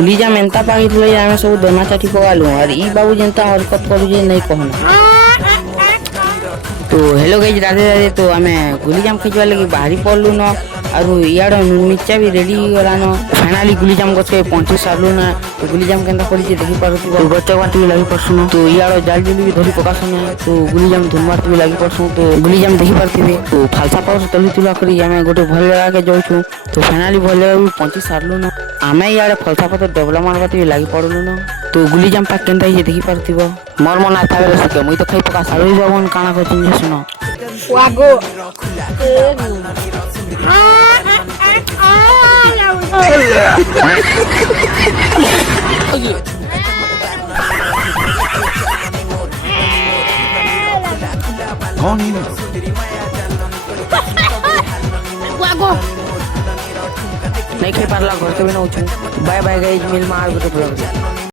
गुलीजाम एंता पागितलो जे आमे सब दमा चाटी पगालु और ई बाबू जेंता हरकत करू जे नहीं कहना। तो हेलो गाइज राधे राधे। तो आमे गुलीजाम खेचवा लगी बाहरी पड़लु न और इयाड़ मिर्चा भी रेडी गला न। फाइनली गुलीजाम गछे पहुंची सारलु ना। तो गुलीजाम केंता पड़ी जे देखि पारुथि तो गच्चा बाटी भी लागि परसुन। तो इयाड़ जाल जली भी धरी पकासन। तो गुलीजाम धुनमार भी लागि परसु। तो गुलीजाम देखि पारथिबे। तो फालसा पाउस तली तुला करी आमे गोटे भल जगह के जाउछु। तो फाइनली भल जगह भी पहुंची सारलु न। आमे इयाड़ फलसा पत डबला मारबाती भी लागि पड़लु न। तो गुलीजाम पाक केंता जे देखि पारथिबो मोर मन आथाबे सके मुई तो खाई पका सारू बाबन काना कोचिन जे सुनो वागो कौन है वागो नहीं खाई पारला घर के भी ना उछु। बाय बाय गाइज मिल मार गोटे ब्लॉग।